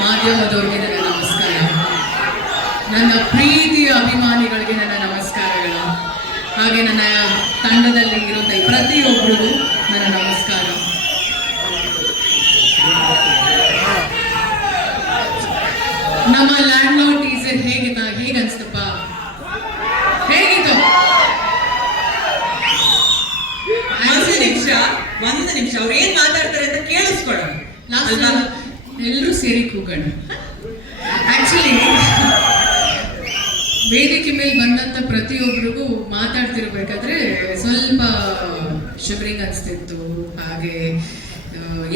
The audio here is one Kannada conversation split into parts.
ಮಾಧ್ಯಮದವ್ರಿಗೆ ನನ್ನ ನಮಸ್ಕಾರ. ನನ್ನ ಪ್ರೀತಿಯ ಅಭಿಮಾನಿಗಳಿಗೆ ನನ್ನ ನಮಸ್ಕಾರಗಳು. ಹಾಗೆ ನನ್ನ ತಂಡದಲ್ಲಿ ಇರುವಂಥ ಪ್ರತಿಯೊಬ್ಬರಿಗೂ ನನ್ನ ನಮಸ್ಕಾರ. ನಮ್ಮ ಲ್ಯಾಂಡ್ ಲಾರ್ಡ್ ಟೀಸರ್ ಹೇಗಿತ್ತ ಹೇಗೆ ಅನ್ಸ್ತಪ್ಪ ಹೇಗಿತ್ತು ಒಂದು ನಿಮಿಷ ಒಂದು ನಿಮಿಷ ಅವ್ರು ಏನ್ ಮಾತಾಡ್ತಾರೆ ಅಂತ ಕೇಳಿಸ್ಕೊಳ್ಳೋಣ ಲಾಸ್ಟ್ ಅಲ್ವಾ? ಎಲ್ಲರೂ ಸೇರಿ ಕೂಗೋಣ. ಆಕ್ಚುಲಿ ವೇದಿಕೆ ಮೇಲೆ ಬಂದಂತ ಪ್ರತಿಯೊಬ್ಬರಿಗೂ ಮಾತಾಡ್ತಿರ್ಬೇಕಾದ್ರೆ ಸ್ವಲ್ಪ ಶಬರಿಂಗ್ ಅನಿಸ್ತಿತ್ತು, ಹಾಗೆ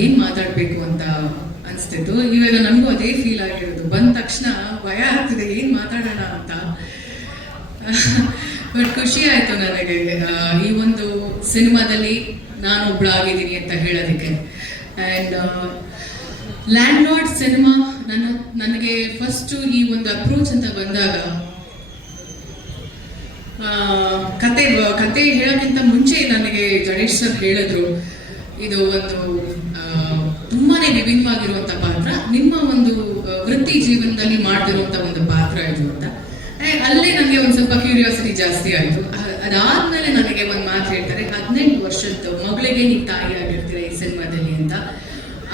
ಏನು ಮಾತಾಡ್ಬೇಕು ಅಂತ ಅನಿಸ್ತಿತ್ತು. ಇವಾಗ ನನಗೂ ಅದೇ ಫೀಲ್ ಆಗಿರೋದು. ಬಂದ ತಕ್ಷಣ ಭಯ ಆಗ್ತಿದೆ, ಏನ್ ಮಾತಾಡೋಣ ಅಂತ. ಬಟ್ ಖುಷಿ ಆಯ್ತು ನನಗೆ. ಈ ಒಂದು ಸಿನಿಮಾದಲ್ಲಿ ನಾನು ಒಬ್ಳಾಗಿದ್ದೀನಿ ಅಂತ ಹೇಳೋದಕ್ಕೆ. ಆ್ಯಂಡ್ ಲ್ಯಾಂಡ್ ಲಾರ್ಡ್ ಸಿನಿಮಾ ನನ್ನ, ನನಗೆ ಫಸ್ಟು ಈ ಒಂದು ಅಪ್ರೋಚ್ ಅಂತ ಬಂದಾಗ ಕತೆ ಕತೆ ಹೇಳೋಕ್ಕಿಂತ ಮುಂಚೆ ನನಗೆ ಗಣೇಶ್ ಸರ್ ಹೇಳಿದ್ರು, ಇದು ಒಂದು ತುಂಬಾ ವಿಭಿನ್ನವಾಗಿರುವಂಥ ಪಾತ್ರ, ನಿಮ್ಮ ಒಂದು ವೃತ್ತಿ ಜೀವನದಲ್ಲಿ ಮಾಡ್ತಿರುವಂತ ಒಂದು ಪಾತ್ರ ಇದು ಅಂತ. ಅಲ್ಲೇ ನನಗೆ ಒಂದು ಸ್ವಲ್ಪ ಕ್ಯೂರಿಯಾಸಿಟಿ ಜಾಸ್ತಿ ಆಯಿತು. ಅದಾದ್ಮೇಲೆ ನನಗೆ ಒಂದು ಮಾತು ಹೇಳ್ತಾರೆ, ಹದಿನೆಂಟು ವರ್ಷದ್ದು ಮಗಳಿಗೆ ನೀವು ತಾಯಿ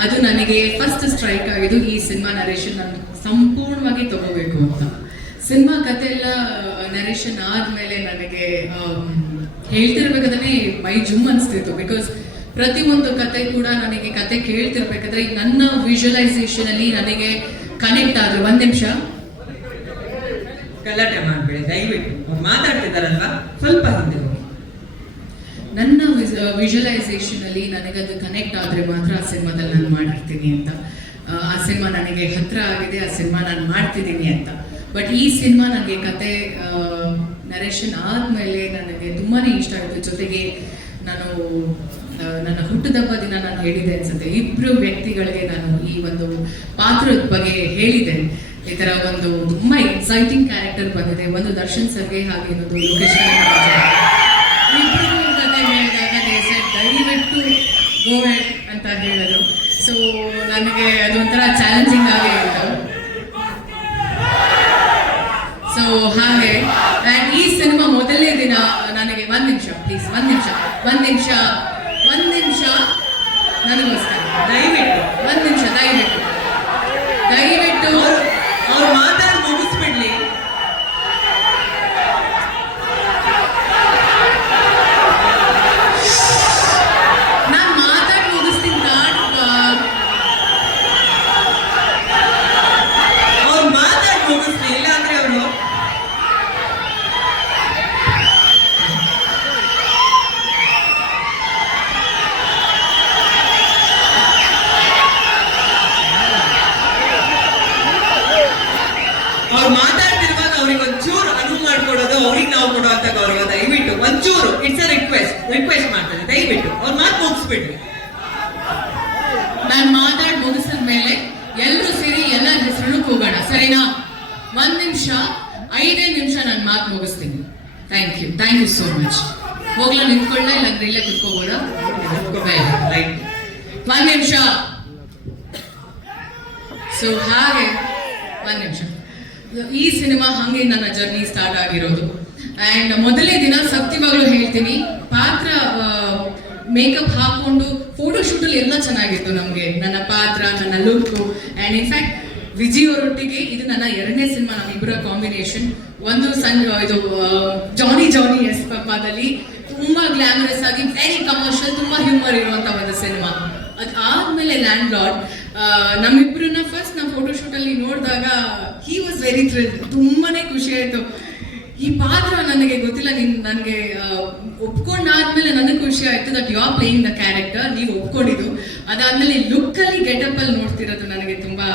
ಅದು ನನಗೆ ಫಸ್ಟ್ ಸ್ಟ್ರೈಕ್ ಆಗಿದ್ದು ಈ ಸಿನಿಮಾ ನರೇಷನ್ ನಾನು ಸಂಪೂರ್ಣವಾಗಿ ತಗೋಬೇಕು ಅಂತ. ಸಿನಿಮಾ ಕತೆ ಎಲ್ಲ ನರೇಷನ್ ಆದ್ಮೇಲೆ ನನಗೆ ಹೇಳ್ತಿರ್ಬೇಕಾದ್ರೆ ಮೈ ಜುಮ್ ಅನಿಸ್ತಿತ್ತು. ಬಿಕಾಸ್ ಒಂದು ಕತೆ ಕೂಡ ನನಗೆ ಕತೆ ಕೇಳ್ತಿರ್ಬೇಕಾದ್ರೆ ನನ್ನ ವಿಜುವಲೈಸೇಷನ್ ಅಲ್ಲಿ ನನಗೆ ಕನೆಕ್ಟ್ ಆದ್ರೆ. ಒಂದ್ ನಿಮಿಷ. ಗಲಾಟೆ ಮಾಡ್ಬೇಡಿ, ದಯವಿಟ್ಟು. ಮಾತಾಡ್ತಿದ್ದಾರಲ್ವಾ? ಸ್ವಲ್ಪ ಹಿಂದೆ. ನನ್ನ ವಿಜುವಲೈಸೇಷನ್ ಅಲ್ಲಿ ನನಗೆ ಅದು ಕನೆಕ್ಟ್ ಆದ್ರೆ ಮಾತ್ರ ಆ ಸಿನಿಮಾದಲ್ಲಿ ನಾನು ಮಾಡಿರ್ತೀನಿ ಅಂತ. ಆ, ಸಿನಿಮಾ ನನಗೆ ಹತ್ರ ಆಗಿದೆ ಆ ಸಿನಿಮಾ ನಾನು ಮಾಡ್ತಿದ್ದೀನಿ ಅಂತ. ಬಟ್ ಈ ಸಿನಿಮಾ ನನಗೆ ಕತೆ ನರೇಶನ್ ಆದ್ಮೇಲೆ ನನಗೆ ತುಂಬಾನೇ ಇಷ್ಟ ಆಯಿತು. ಜೊತೆಗೆ ನಾನು ನನ್ನ ಹುಟ್ಟದಪ್ಪ ದಿನ ನಾನು ಹೇಳಿದೆ ಅನ್ಸುತ್ತೆ. ಇಬ್ರು ವ್ಯಕ್ತಿಗಳಿಗೆ ನಾನು ಈ ಒಂದು ಪಾತ್ರದ ಬಗ್ಗೆ ಹೇಳಿದೆ. ಈ ತರ ಒಂದು ತುಂಬಾ ಎಕ್ಸೈಟಿಂಗ್ ಕ್ಯಾರೆಕ್ಟರ್ ಬಂದಿದೆ. ಒಂದು ದರ್ಶನ್ ಸರ್ಗೆ ಹಾಗೆ ಇನ್ನೊಂದು ಲೋಕೇಶ್ ದಯವಿಟ್ಟು ಗೋ ಅಂತ ಹೇಳಿದ್ರು. ಸೊ ನನಗೆ ಅದೊಂಥರ ಚಾಲೆಂಜಿಂಗ್ ಆಗಿ ಇತ್ತು. ಸೊ ಹಾಗೆ ಆ್ಯಂಡ್ ಈ ಸಿನಿಮಾ ಮೊದಲನೇ ದಿನ ನನಗೆ ಒಂದು ನಿಮಿಷ ಪ್ಲೀಸ್ ಒಂದು ನಿಮಿಷ ಒಂದು ನಿಮಿಷ ಒಂದು ನಿಮಿಷ ನನಗೋಸ್ಕರ. ದಯವಿಟ್ಟು. ಒಂದು ನಿಮಿಷ ದಯವಿಟ್ಟು ದಯವಿಟ್ಟು ಅವ್ರು ಅವ್ರು ಮಾತಾಡಿ ಮುಗಿಸ್ಬಿಡ್ಲಿ ನಾನು ಮಾತಾಡಿ ಮುಗಿಸ್ತೀನಿ ನಾಟಕ ಅವ್ರು ಮಾತಾಡಿ ಮುಗಿಸ್ಲಿ ಇಲ್ಲ ಅಂದ್ರೆ ಅವರು ಅವ್ರು ಮಾತಾಡ್ತಿರುವಾಗ ಅವ್ರಿಗೆ ಒಂಚೂರು ಅನುವು ಮಾಡ್ಕೊಡೋದು ಅವ್ರಿಗೆ ದಯವಿಟ್ಟು ಒಂಚೂರು ಇಟ್ಸ್ ಅ ರಿಕ್ವೆಸ್ಟ್ ರಿಕ್ವೆಸ್ಟ್ ಮಾಡ್ತಾರೆ ದಯವಿಟ್ಟು, ಅವ್ರ ಮಾತು ಮುಗಿಸ್ಬಿಡಿ ನಾನು ಮಾತಾಡಿ ಮುಗಿಸಿದ ಮೇಲೆ ಎಲ್ಲರೂ ಸೇರಿ ಎಲ್ಲ ಹೆಸರು ಹೋಗೋಣ ಸರಿನಾ? ಒಂದ್ ನಿಮಿಷ, ಐದೇ ನಿಮಿಷ ನಾನು ಮಾತು ಮುಗಿಸ್ತೀನಿ. Thank you thank you so much ಹೋಗ್ಲಾ ನಿಂತ್ಕೊಳ್ಳ ಇಲ್ಲಾಂದ್ರೆ ಇಲ್ಲೇ ಕುತ್ಕೋಬೋದ ಒಂದ್ ನಿಮಿಷ. ಸೊ ಹಾಗೆ, ಒಂದ್ ನಿಮಿಷ. ಈ ಸಿನಿಮಾ ಹಂಗೆ ನನ್ನ ಜರ್ನಿ ಸ್ಟಾರ್ಟ್ ಆಗಿರೋದು. ಅಂಡ್ ಮೊದಲನೇ ದಿನ ಸತ್ಯವಾಗ್ಲೂ ಹೇಳ್ತೀನಿ, ಪಾತ್ರ ಮೇಕಪ್ ಹಾಕೊಂಡು ಫೋಟೋ ಶೂಟಲ್ಲಿ ಎಲ್ಲ ಚೆನ್ನಾಗಿತ್ತು ನಮಗೆ. ನನ್ನ ಪಾತ್ರ, ನನ್ನ ಲುಕ್ ಆ್ಯಂಡ್ ಇನ್ಫ್ಯಾಕ್ಟ್ ವಿಜಿ ಅವರೊಟ್ಟಿಗೆ ಇದು ನನ್ನ ಎರಡನೇ ಸಿನಿಮಾ ನಮ್ಮಿಬ್ಬರ ಕಾಂಬಿನೇಷನ್ ಒಂದು ಸಣ್ಣ ಇದು ಜಾನಿ ಜಾನಿ ಎಸ್ ಪಪ್ಪಾದಲ್ಲಿ ತುಂಬಾ ಗ್ಲಾಮರಸ್ ಆಗಿ ವೆರಿ ಕಮರ್ಷಿಯಲ್ ತುಂಬಾ ಹ್ಯೂಮರ್ ಇರುವಂತ ಒಂದು ಸಿನಿಮಾ ಅದಾದ್ಮೇಲೆ ಲ್ಯಾಂಡ್ ಲಾರ್ಡ್ ನಮ್ಮಿಬ್ಬರನ್ನ ಫಸ್ಟ್ ನಾವು ಫೋಟೋಶೂಟಲ್ಲಿ ನೋಡಿದಾಗ ಹಿ ವಾಸ್ ವೆರಿ ಥ್ರಿಲ್ ತುಂಬಾನೇ ಖುಷಿ ಆಯ್ತು. ಈ ಪಾತ್ರ ನನಗೆ ಗೊತ್ತಿಲ್ಲ, ನಿನ್ ನನಗೆ ಒಪ್ಕೊಂಡಾದ್ಮೇಲೆ ನನಗೆ ಖುಷಿ ಆಯ್ತು that you are playing the character ನೀವು ಒಪ್ಕೊಂಡಿದ್ದು. ಅದಾದ್ಮೇಲೆ ಲುಕ್ ಅಲ್ಲಿ ಗೆಟಪ್ ಅಲ್ಲಿ ನೋಡ್ತಿರೋದು ನನಗೆ ತುಂಬಾ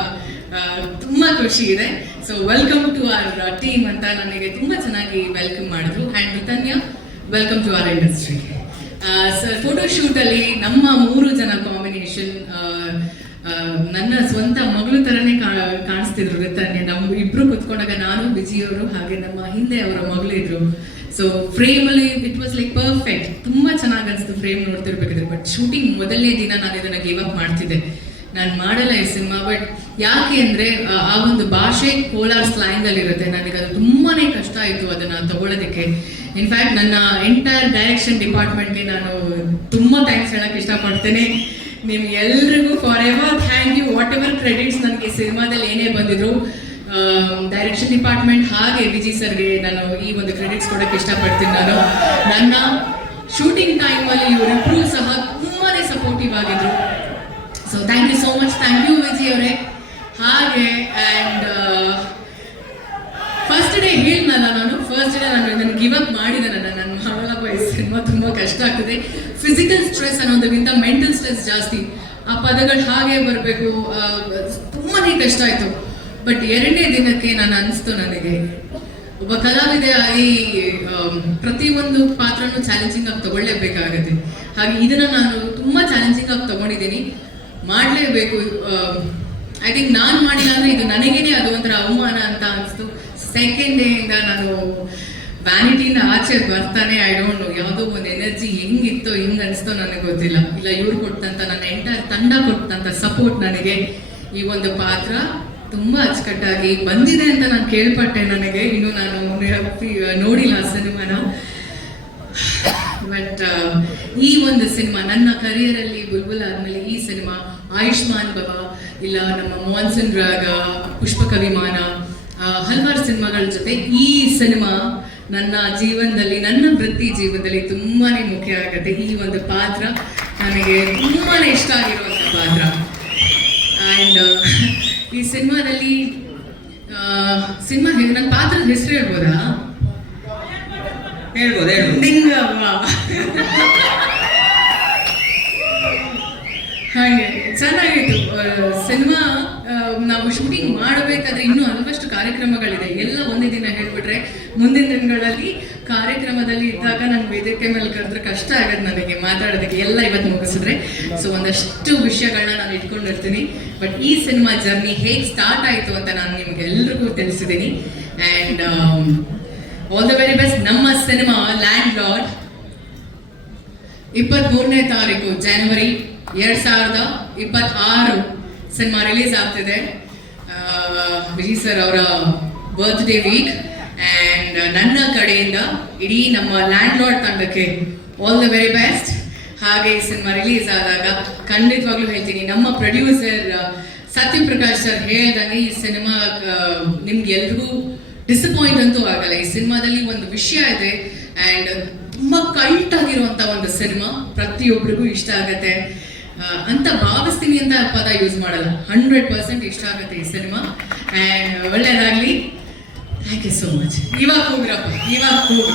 ತುಂಬಾ ಖುಷಿ ಇದೆ. So welcome to our team ಅಂತ ನನಗೆ ತುಂಬಾ ಚೆನ್ನಾಗಿ ವೆಲ್ಕಮ್ ಮಾಡಿದ್ರು. And ಮಿತನ್ಯ welcome to our industry sir ಫೋಟೋಶೂಟಲ್ಲಿ ನಮ್ಮ ಮೂರು ಜನ ಕಾಂಬಿನೇಷನ್ ನನ್ನ ಸ್ವಂತ ಮಗಳು ತರನೇ ಕಾಣಿಸ್ತಿದ್ರು ರಿತನ್ಯ ನಮ್ಮ ಇಬ್ರು ಕುತ್ಕೊಂಡಾಗ ನಾನು ಬಿಜಿ ಅವರು ಹಾಗೆ ನಮ್ಮ ಹಿಂದೆ ಅವರ ಮಗಳು ಇದ್ರು. ಸೊ ಫ್ರೇಮ್ ಅಲ್ಲಿ ಇಟ್ ವಾಸ್ ಲೈಕ್ ಪರ್ಫೆಕ್ಟ್ ತುಂಬಾ ಚೆನ್ನಾಗಿ ಅನಿಸ್ತು ಫ್ರೇಮ್ ನೋಡ್ತಿರ್ಬೇಕಾದ್ರೆ. ಬಟ್ ಶೂಟಿಂಗ್ ಮೊದಲನೇ ದಿನ ನಾನು ಇದನ್ನ ಗೇವ್ ಅಪ್ ಮಾಡ್ತಿದ್ದೆ. ನಾನು ಮಾಡಲ್ಲ ಈ ಸಿನಿಮಾ ಬಟ್ ಯಾಕೆ ಅಂದ್ರೆ ಆ, ಒಂದು ಭಾಷೆ ಕೋಲಾರ್ ಸ್ಲ್ಯಾಂಗ್ ಅಲ್ಲಿ ಇರುತ್ತೆ ನನಗೆ ಅದು ತುಂಬಾನೇ ಕಷ್ಟ ಆಯಿತು ಅದನ್ನ ತಗೊಳ್ಳೋದಕ್ಕೆ ಇನ್ಫ್ಯಾಕ್ಟ್ ನನ್ನ ಎಂಟೈರ್ ಡೈರೆಕ್ಷನ್ ಡಿಪಾರ್ಟ್ಮೆಂಟ್ಗೆ ನಾನು ತುಂಬಾ ಥ್ಯಾಂಕ್ಸ್ ಹೇಳಕ್ ಇಷ್ಟಪಡ್ತೇನೆ. ನಿಮ್ಗೆ ಎಲ್ರಿಗೂ forever thank you whatever credits ನನಗೆ ಸಿನಿಮಾದಲ್ಲಿ ಏನೇ ಬಂದಿದ್ರು ಡೈರೆಕ್ಷನ್ ಡಿಪಾರ್ಟ್ಮೆಂಟ್ ಹಾಗೆ ವಿಜಿ ಸರ್ಗೆ ನಾನು ಈ ಒಂದು ಕ್ರೆಡಿಟ್ಸ್ ಕೊಡಕ್ಕೆ ಇಷ್ಟಪಡ್ತೀನಿ ನಾನು. ನನ್ನ ಶೂಟಿಂಗ್ ಟೈಮಲ್ಲಿ ಇವರಿಬ್ಬರು ಸಹ ತುಂಬಾ ಸಪೋರ್ಟಿವ್ ಆಗಿದ್ರು. So thank you so much thank you Viji ಅವರೇ. ಹಾಗೆ ಆ್ಯಂಡ್ ಫಸ್ಟ್ ಡೇ ಹೇಳಿದ್ನಲ್ಲ ನಾನು ಫಸ್ಟ್ ಡೇ ನಾನು ನಾನು ಗಿವ್ ಅಪ್ ಮಾಡಿದೆ ನನ್ನ ನಾನು ಮಾಡಲ್ಲಪ್ಪ ಈ ಸಿನಿಮಾ ತುಂಬ ಕಷ್ಟ ಆಗ್ತದೆ. ಫಿಸಿಕಲ್ ಸ್ಟ್ರೆಸ್ ಅನ್ನೋದಕ್ಕಿಂತ ಮೆಂಟಲ್ ಸ್ಟ್ರೆಸ್ ಜಾಸ್ತಿ. ಆ ಪದಗಳು ಹಾಗೆ ಬರಬೇಕು ತುಂಬಾನೇ ಕಷ್ಟ ಆಯಿತು. ಬಟ್ ಎರಡನೇ ದಿನಕ್ಕೆ ನಾನು ಅನಿಸ್ತು ನನಗೆ. ಒಬ್ಬ ಕಲಾವಿದೆಯಾಗಿ ಪ್ರತಿ ಪ್ರತಿಯೊಂದು ಪಾತ್ರನೂ ಚಾಲೆಂಜಿಂಗ್ ಆಗಿ ತಗೊಳ್ಳೇಬೇಕಾಗತ್ತೆ. ಹಾಗೆ ಇದನ್ನ ನಾನು ತುಂಬಾ ಚಾಲೆಂಜಿಂಗ್ ಆಗಿ ತಗೊಂಡಿದ್ದೀನಿ. ಮಾಡಲೇಬೇಕು ಐ ಥಿಂಕ್ ನಾನು ಮಾಡಿಲ್ಲ ಅಂದ್ರೆ ಇದು ನನಗೇನೆ ಅದು ಒಂಥರ ಅವಮಾನ ಅಂತ ಅನಿಸ್ತು. ಸೆಕೆಂಡ್ ಡೇ ಇಂದ ನಾನು ವ್ಯಾನಿಟಿಯಿಂದ ಆಚೆ ಬರ್ತಾನೆ ಐ ಡೋಂಟ್ ನೋ ಯಾವುದೋ ಒಂದು ಎನರ್ಜಿ ಹೆಂಗಿತ್ತೋ ಹೆಂಗ್ ಅನಿಸ್ತೋ ನನಗೆ ಗೊತ್ತಿಲ್ಲ. ಇಲ್ಲ ಇವ್ರು ಕೊಟ್ಟಂತ ನನ್ನ ಎಂಟೈರ್ ತಂಡ ಕೊಟ್ಟಂತ ಸಪೋರ್ಟ್ ನನಗೆ ಈ ಒಂದು ಪಾತ್ರ ತುಂಬಾ ಅಚ್ಚುಕಟ್ಟಾಗಿ ಬಂದಿದೆ ಅಂತ ನಾನು ಕೇಳ್ಪಟ್ಟೆ ನನಗೆ. ಇನ್ನು ನಾನು ನೋಡಿಲ್ಲ ಆ ಸಿನಿಮಾನ. ಬಟ್ ಈ ಒಂದು ಸಿನಿಮಾ ನನ್ನ ಕರಿಯರಲ್ಲಿ ಬುಲ್ಬುಲ್ ಆದ್ಮೇಲೆ ಈ ಸಿನಿಮಾ ಆಯುಷ್ಮಾನ್ ಬಾಬಾ ಇಲ್ಲ ನಮ್ಮ ಮಾನ್ಸೂನ್ ರಾಗ ಪುಷ್ಪಕ ವಿಮಾನ ಆ, ಹಲವಾರು ಸಿನಿಮಾಗಳ ಜೊತೆ ಈ ಸಿನಿಮಾ ನನ್ನ ಜೀವನದಲ್ಲಿ ನನ್ನ ವೃತ್ತಿ ಜೀವನದಲ್ಲಿ ತುಂಬಾನೇ ಮುಖ್ಯ ಆಗುತ್ತೆ. ಈ ಒಂದು ಪಾತ್ರ ನನಗೆ ತುಂಬಾನೇ ಇಷ್ಟ ಆಗಿರುವಂಥ ಪಾತ್ರ. ಆ್ಯಂಡ್ ಈ ಸಿನಿಮಾದಲ್ಲಿ ಸಿನಿಮಾ ನನ್ನ ಪಾತ್ರದ ಹೆಸರು ಹೇಳ್ಬೋದಾ? ಹೇಳ್ಬೋದು ಹೇಳ್ಬೋದು. ನಿಂಗವ್ವ ಹಾಗೆ ಚೆನ್ನಾಗಿತ್ತು. ಸಿನಿಮಾ ನಾವು ಶೂಟಿಂಗ್ ಮಾಡಬೇಕಾದ್ರೆ ಇನ್ನೂ ಹಲವಷ್ಟು ಕಾರ್ಯಕ್ರಮಗಳಿದೆ. ಎಲ್ಲ ಒಂದೇ ದಿನ ಮುಂದಿನ ದಿನಗಳಲ್ಲಿ ಕಾರ್ಯಕ್ರಮದಲ್ಲಿ ಇದ್ದಾಗ ನಾನು ವೇದಿಕೆ ಮೇಲೆ ಕರೆದ್ರೆ ಕಷ್ಟ ಆಗೋದು ನನಗೆ, ಮಾತಾಡೋದಕ್ಕೆ ಎಲ್ಲ ಇವತ್ತು ಮುಗಿಸಿದ್ರೆ. ಸೊ ಒಂದಷ್ಟು ವಿಷಯಗಳನ್ನ ನಾನು ಇಟ್ಕೊಂಡಿರ್ತೀನಿ. ಬಟ್ ಈ ಸಿನಿಮಾ ಜರ್ನಿ ಹೇಗೆ ಸ್ಟಾರ್ಟ್ ಆಯಿತು ಅಂತ ನಾನು ನಿಮ್ಗೆ ಎಲ್ರಿಗೂ ತಿಳಿಸಿದ್ದೀನಿ and all the very best ನಮ್ಮ ಸಿನಿಮಾ ಲ್ಯಾಂಡ್ ಲಾರ್ಡ್ ಇಪ್ಪತ್ಮೂರನೇ ತಾರೀಕು ಜನವರಿ ಎರಡ್ ಸಾವಿರದ ಇಪ್ಪತ್ತಾರು ಸಿನಿಮಾ ರಿಲೀಸ್ ಆಗ್ತಿದೆ. ವಿಜಯ್ ಸರ್ ಅವರ ಬರ್ತ್ಡೇ ವೀಕ್ ಆ್ಯಂಡ್ ನನ್ನ ಕಡೆಯಿಂದ ಇಡೀ ನಮ್ಮ ಲ್ಯಾಂಡ್ ಲಾರ್ಡ್ ತಂಡಕ್ಕೆ ಆಲ್ ದ ವೆರಿ ಬೆಸ್ಟ್ ಹಾಗೆ ಈ ಸಿನಿಮಾ ರಿಲೀಸ್ ಆದಾಗ ಖಂಡಿತವಾಗ್ಲೂ ಹೇಳ್ತೀನಿ, ನಮ್ಮ ಪ್ರೊಡ್ಯೂಸರ್ ಸತ್ಯಪ್ರಕಾಶ್ ಸರ್ ಹೇಳ್ದಂಗೆ ಈ ಸಿನಿಮಾ ನಿಮ್ಗೆ ಎಲ್ರಿಗೂ ಡಿಸಪಾಯಿಂಟ್ ಅಂತೂ ಆಗಲ್ಲ. ಈ ಸಿನಿಮಾದಲ್ಲಿ ಒಂದು ವಿಷಯ ಇದೆ ಆ್ಯಂಡ್ ತುಂಬ ಕಲ್ಟ್ ಆಗಿರುವಂಥ ಒಂದು ಸಿನಿಮಾ ಪ್ರತಿಯೊಬ್ಬರಿಗೂ ಇಷ್ಟ ಆಗತ್ತೆ. ಅಂತ ಭಾವಿಸ್ತೀನಿ ಅಂತ ಪದ ಯೂಸ್ ಮಾಡಲ್ಲ. ಹಂಡ್ರೆಡ್ ಪರ್ಸೆಂಟ್ ಇಷ್ಟ ಆಗುತ್ತೆ ಈ ಸಿನಿಮಾ ಆ್ಯಂಡ್ ಒಳ್ಳೇದಾಗ್ಲಿ. ಥ್ಯಾಂಕ್ ಯು ಸೋ ಮಚ್ ಇವಾಗ ಕೂಗ್ರಪ್ಪ ಇವಾಗ ಹೋಗಿ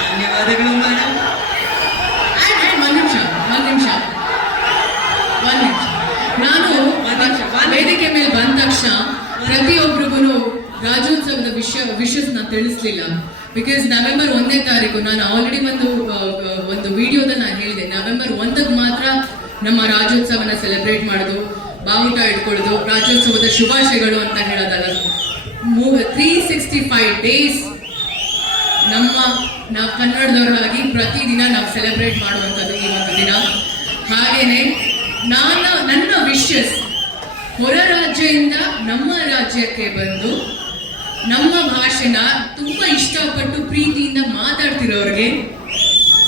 ಧನ್ಯವಾದಗಳು ಮೇಡಮ್ ಆಯ್ತ್, ಆಯ್ತು ಒಂದು ನಿಮಿಷ ಒಂದು ನಿಮಿಷ. ಒಂದು ನಿಮಿಷ. ನಾನು ವೇದಿಕೆ ಮೇಲೆ ಬಂದ ತಕ್ಷಣ ಪ್ರತಿಯೊಬ್ಬರಿಗೂ ರಾಜ್ಯೋತ್ಸವದ ವಿಷಯ ವಿಷಸ್ನ ತಿಳಿಸ್ಲಿಲ್ಲ. ಬಿಕಾಸ್ ನವೆಂಬರ್ ಒಂದನೇ ತಾರೀಕು ನಾನು ಆಲ್ರೆಡಿ ಒಂದು ಒಂದು ವಿಡಿಯೋದಲ್ಲಿ ನಾನು ಹೇಳಿದೆ. ನವೆಂಬರ್ ಒಂದಕ್ಕೆ ಮಾತ್ರ ನಮ್ಮ ರಾಜ್ಯೋತ್ಸವನ ಸೆಲೆಬ್ರೇಟ್ ಮಾಡೋದು. ಬಾವುಟ ಇಟ್ಕೊಳ್ಳೋದು ರಾಜ್ಯೋತ್ಸವದ ಶುಭಾಶಯಗಳು ಅಂತ ಹೇಳೋದಲ್ಲ. ತ್ರೀ ಸಿಕ್ಸ್ಟಿ ಫೈವ್ ಡೇಸ್ ನಮ್ಮ, ನಾವು ಕನ್ನಡದವರಾಗಿ ಪ್ರತಿದಿನ ನಾವು ಸೆಲೆಬ್ರೇಟ್ ಮಾಡುವಂಥದ್ದು ಈ ಒಂದು ದಿನ. ಹಾಗೇನೆ ನಾನು, ನನ್ನ ವಿಶಸ್ ಹೊರ ರಾಜ್ಯದಿಂದ ನಮ್ಮ ರಾಜ್ಯಕ್ಕೆ ಬಂದು ನಮ್ಮ ಭಾಷೆನ ತುಂಬ ಇಷ್ಟಪಟ್ಟು ಪ್ರೀತಿಯಿಂದ ಮಾತಾಡ್ತಿರೋರಿಗೆ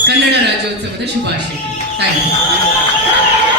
ಕನ್ನಡ ರಾಜ್ಯೋತ್ಸವದ ಶುಭಾಶಯ ಥ್ಯಾಂಕ್ ಯು